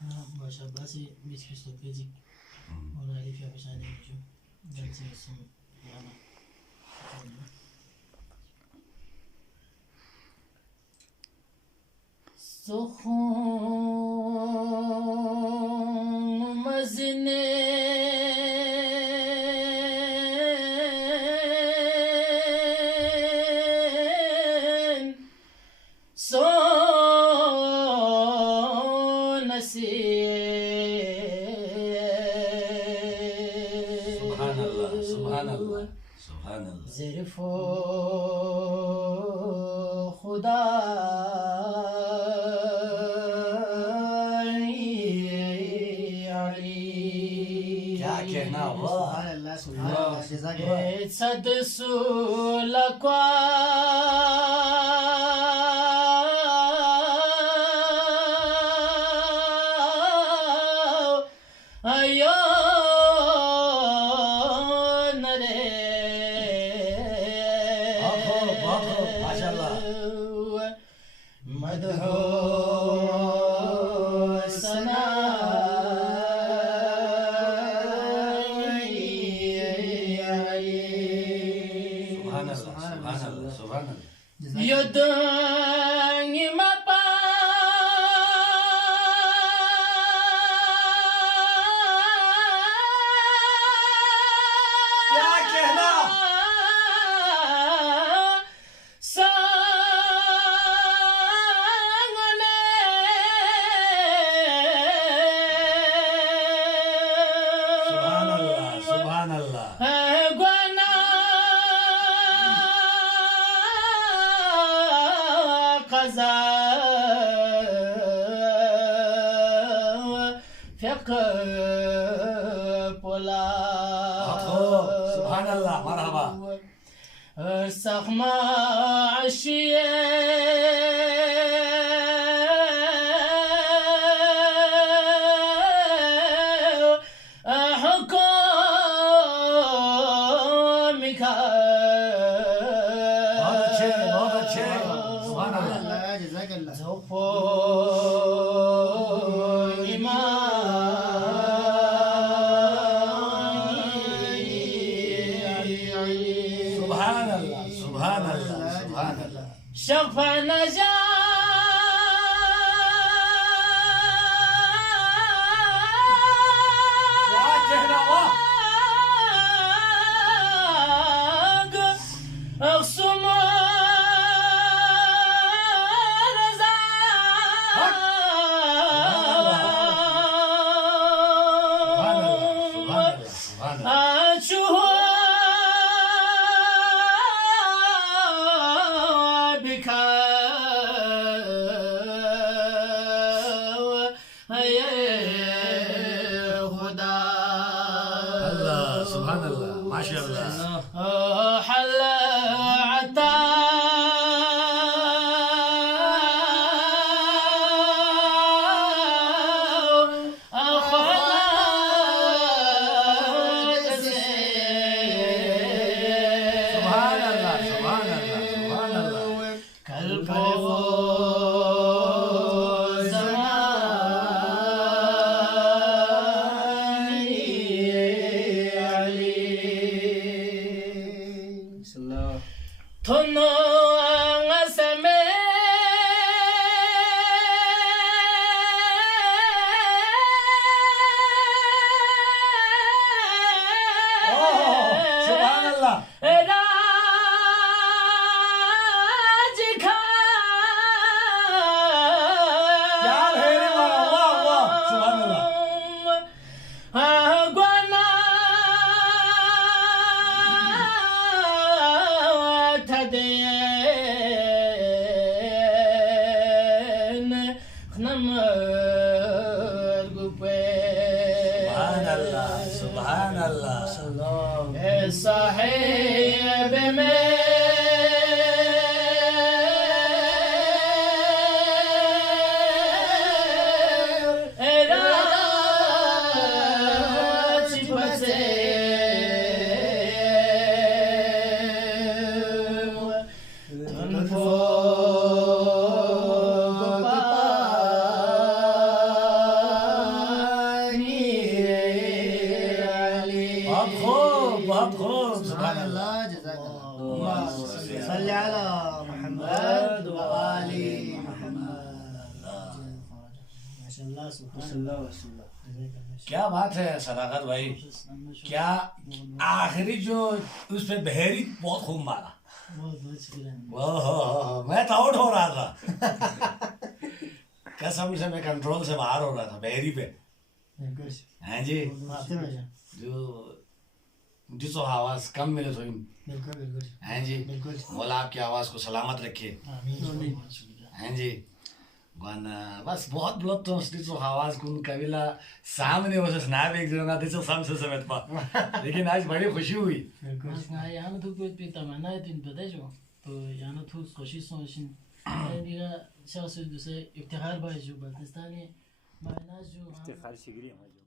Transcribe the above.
Başa basi bisküvi topezik. Ona elif yapacağını yapacağım. Ben seviyorsun. Yana. Sohum mazine ज़रिफ़ो खुदा क्या कहना वाह सद सुलक़ा سخما عشيه حكمك बहुत अच्छे सुभान अल्लाह जज़ाक अल्लाह شغف النجاة اقسم सुभान अल्लाह साहिब में माशाल्लाह सुभान क्या बात है सदाकत भाई, क्या आखिरी जो उस पे बहरी बहुत खूब मारा। बहुत बहुत शुक्रिया। मैं तो आउट हो रहा था कसम से, मैं कंट्रोल से बाहर हो रहा था बहरी पे। बिल्कुल हाँ जी, आते भाईजान जो जिसको आवाज कम मिले तो बिल्कुल बिल्कुल हाँ जी, बिल्कुल मौला आपकी आवाज को सलामत रखे। आमीन बहुत शुक्रिया। हाँ जी, वाना बस बहुत बहुत तो दिसो आवाज कुन कविला सामने वो स्नैप एक जगह दिसो सामने समेत पा, लेकिन आज बड़ी खुशी हुई। बिल्कुल ना यहाँ तो कोई भी तमन्ना है तीन पता जो तो यहाँ तो खुशी सोचिन दिगा शायद दूसरे इफ्तिखार भाई जो बल्तिस्तानी मायना जो इफ्तिखार शिगरी है जो